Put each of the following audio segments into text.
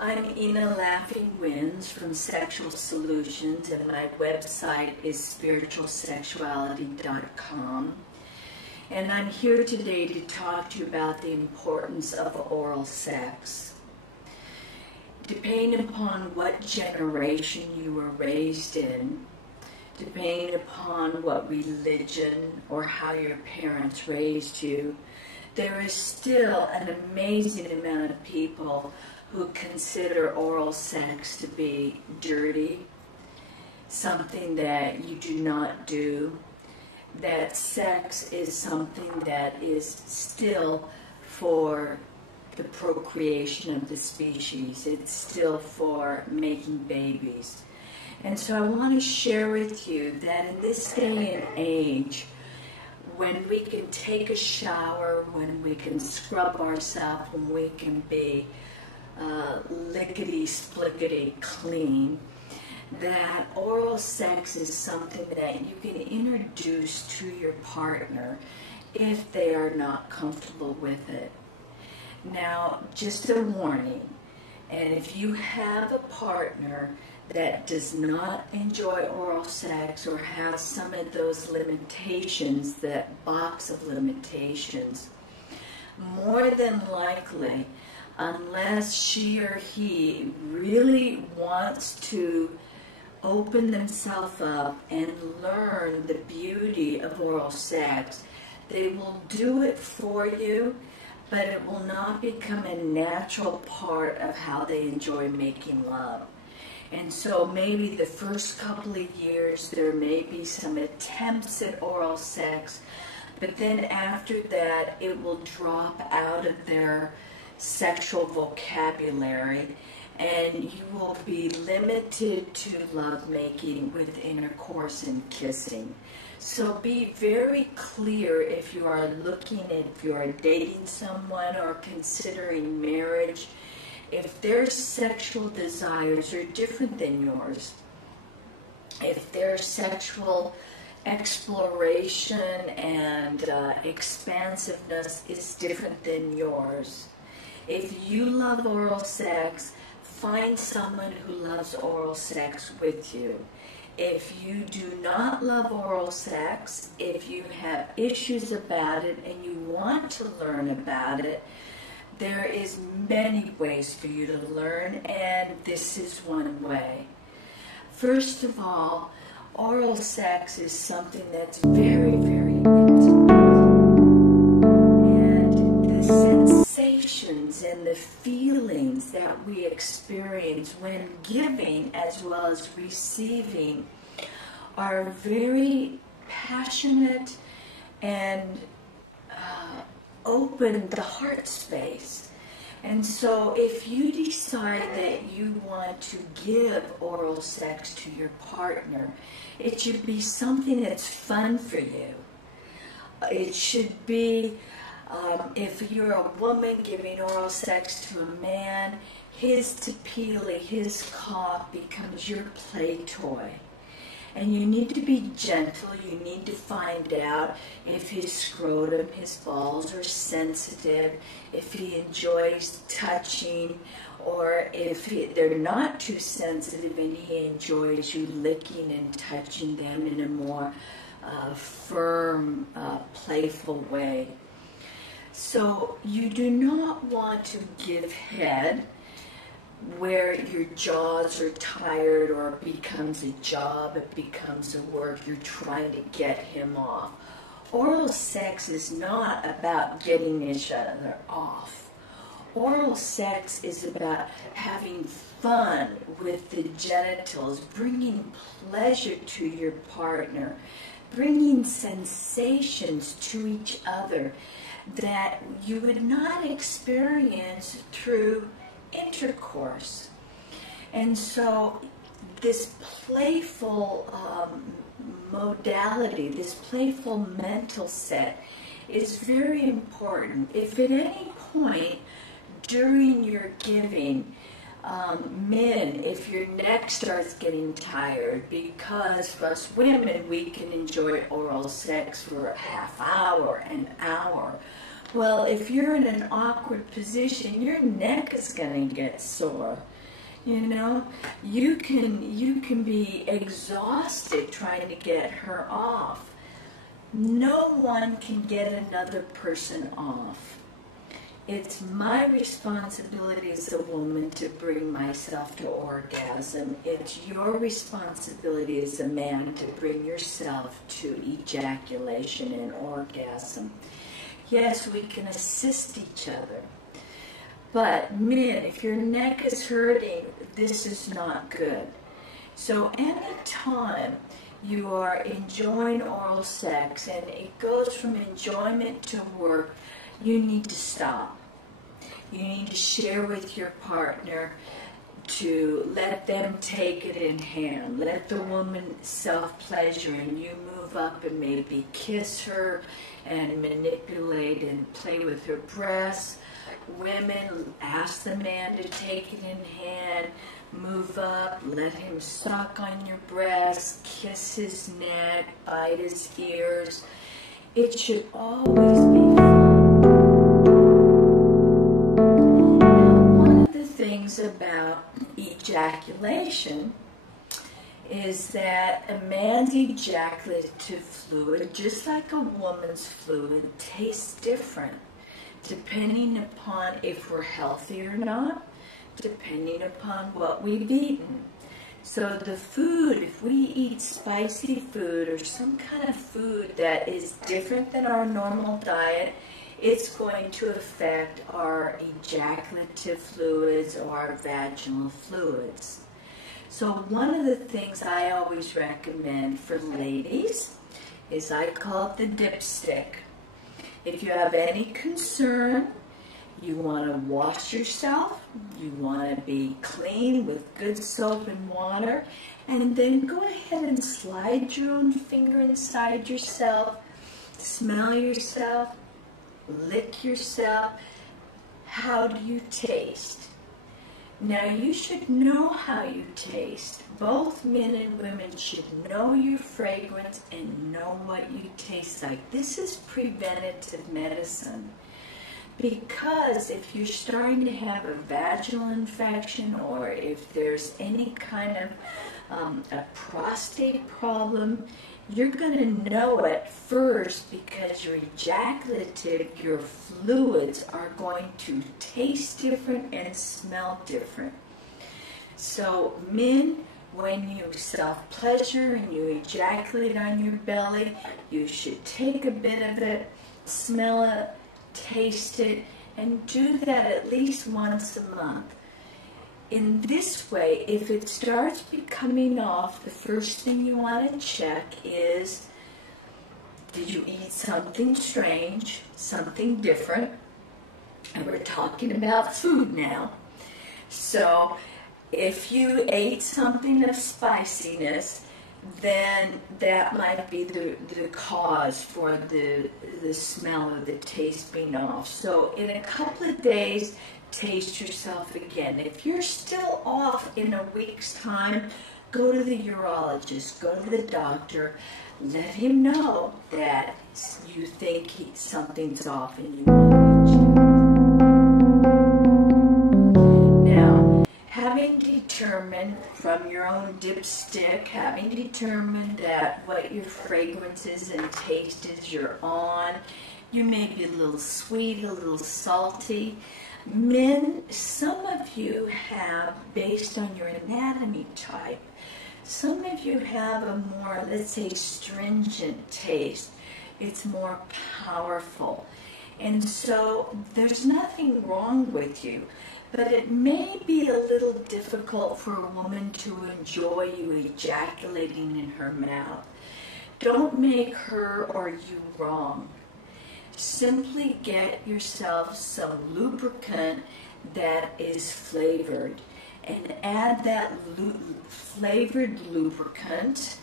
I'm Ina Laughing Winds from Sexual Solutions, and my website is spiritualsexuality.com. And I'm here today to talk to you about the importance of oral sex. Depending upon what generation you were raised in, depending upon what religion or how your parents raised you, there is still an amazing amount of people who consider oral sex to be dirty, something that you do not do, that sex is something that is still for the procreation of the species. It's still for making babies. And so I want to share with you that in this day and age, when we can take a shower, when we can scrub ourselves, when we can be lickety-splickety clean, that oral sex is something that you can introduce to your partner if they are not comfortable with it. Now, just a warning, and if you have a partner that does not enjoy oral sex or has some of those limitations, that box of limitations, more than likely, unless she or he really wants to open themselves up and learn the beauty of oral sex, they will do it for you, but it will not become a natural part of how they enjoy making love. And so maybe the first couple of years there may be some attempts at oral sex, but then after that it will drop out of their sexual vocabulary, and you will be limited to lovemaking with intercourse and kissing. So be very clear if you are looking, if you are dating someone or considering marriage, if their sexual desires are different than yours, if their sexual exploration and expansiveness is different than yours, if you love oral sex, find someone who loves oral sex with you. If you do not love oral sex, if you have issues about it and you want to learn about it, there is many ways for you to learn, and this is one way. First of all, oral sex is something that's very, very intimate. And the sensations and the feelings that we experience when giving as well as receiving are very passionate and open the heart space. And so if you decide that you want to give oral sex to your partner, it should be something that's fun for you. It should be, if you're a woman giving oral sex to a man, his tequila, his cough becomes your play toy. And you need to be gentle. You need to find out if his scrotum, his balls are sensitive, if he enjoys touching, or if they're not too sensitive and he enjoys you licking and touching them in a more firm, playful way. So you do not want to give head where your jaws are tired, or it becomes a job, it becomes a work, you're trying to get him off. Oral sex is not about getting each other off. Oral sex is about having fun with the genitals, bringing pleasure to your partner, bringing sensations to each other that you would not experience through intercourse. And so this playful modality, this playful mental set is very important. If at any point during your giving, men, if your neck starts getting tired, because for us women, we can enjoy oral sex for a half hour, an hour. Well, if you're in an awkward position, your neck is going to get sore. You know, you can be exhausted trying to get her off. No one can get another person off. It's my responsibility as a woman to bring myself to orgasm. It's your responsibility as a man to bring yourself to ejaculation and orgasm. Yes, we can assist each other. But men, if your neck is hurting, this is not good. So anytime you are enjoying oral sex and it goes from enjoyment to work, you need to stop. You need to share with your partner to let them take it in hand. Let the woman self-pleasure and you move up and maybe kiss her and manipulate and play with her breasts. Women, ask the man to take it in hand, move up, let him suck on your breast, kiss his neck, bite his ears. It should always be fun. Now, one of the things about ejaculation is that a man's ejaculative fluid, just like a woman's fluid, tastes different, depending upon if we're healthy or not, depending upon what we've eaten. So the food, if we eat spicy food or some kind of food that is different than our normal diet, it's going to affect our ejaculative fluids or our vaginal fluids. So one of the things I always recommend for ladies is I call it the dipstick. If you have any concern, you want to wash yourself, you want to be clean with good soap and water, and then go ahead and slide your own finger inside yourself, smell yourself, lick yourself. How do you taste? Now you should know how you taste. Both men and women should know your fragrance and know what you taste like. This is preventative medicine. Because if you're starting to have a vaginal infection or if there's any kind of a prostate problem, you're going to know it first because your ejaculative, your fluids are going to taste different and smell different. So men, when you self-pleasure and you ejaculate on your belly, you should take a bit of it, smell it, taste it, and do that at least once a month. In this way, if it starts coming off, the first thing you want to check is, did you eat something strange, something different? And we're talking about food now. So if you ate something of spiciness, then that might be the cause for the smell or the taste being off. So in a couple of days, taste yourself again. If you're still off in a week's time, go to the urologist, go to the doctor, let him know that you think something's off and you want to reach. Now, having determined from your own dipstick, having determined that what your fragrances and taste is you're on, you may be a little sweet, a little salty. Men, some of you have, based on your anatomy type, some of you have a more, let's say, stringent taste. It's more powerful. And so there's nothing wrong with you, but it may be a little difficult for a woman to enjoy you ejaculating in her mouth. Don't make her or you wrong. Simply get yourself some lubricant that is flavored and add that flavored lubricant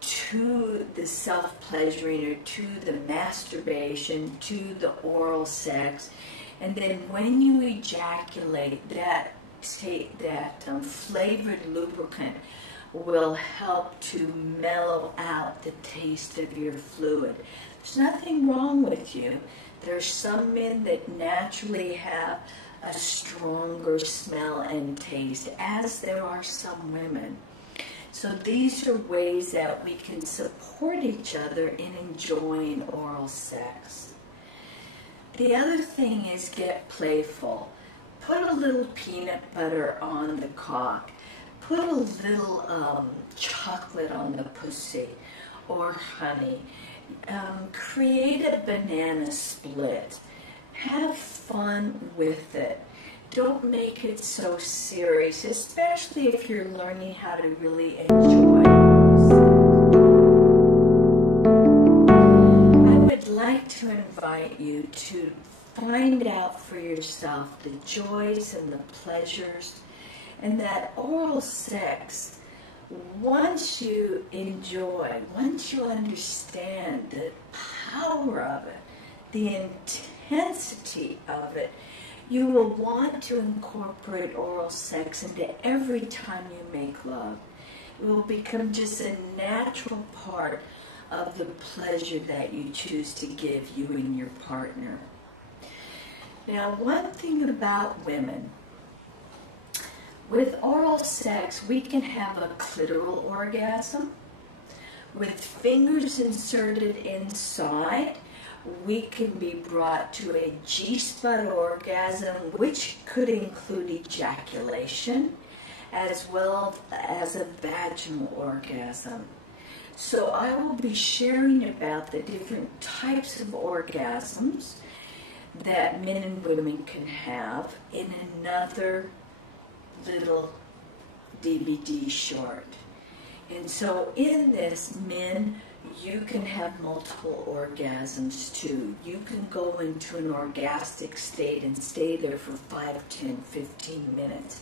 to the self-pleasuring or to the masturbation, to the oral sex, and then when you ejaculate, that flavored lubricant will help to mellow out the taste of your fluid. There's nothing wrong with you. There's some men that naturally have a stronger smell and taste, as there are some women. So these are ways that we can support each other in enjoying oral sex. The other thing is get playful. Put a little peanut butter on the cock. Put a little chocolate on the pussy or honey. Create a banana split. Have fun with it. Don't make it so serious, especially if you're learning how to really enjoy it. I would like to invite you to find out for yourself the joys and the pleasures, and that oral sex, once you enjoy, once you understand the power of it, the intensity of it, you will want to incorporate oral sex into every time you make love. It will become just a natural part of the pleasure that you choose to give you and your partner. Now, one thing about women, with oral sex, we can have a clitoral orgasm. With fingers inserted inside, we can be brought to a G-spot orgasm, which could include ejaculation, as well as a vaginal orgasm. So I will be sharing about the different types of orgasms that men and women can have in another little DVD short. And so in this, men, you can have multiple orgasms too. You can go into an orgastic state and stay there for 5, 10, 15 minutes.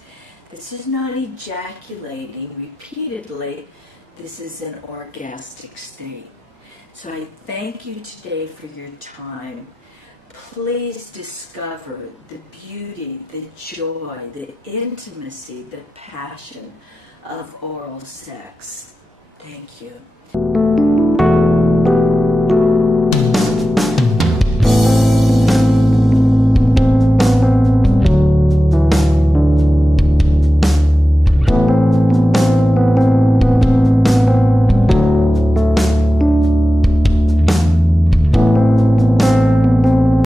This is not ejaculating repeatedly. This is an orgastic state. So I thank you today for your time. Please discover the beauty, the joy, the intimacy, the passion of oral sex. Thank you.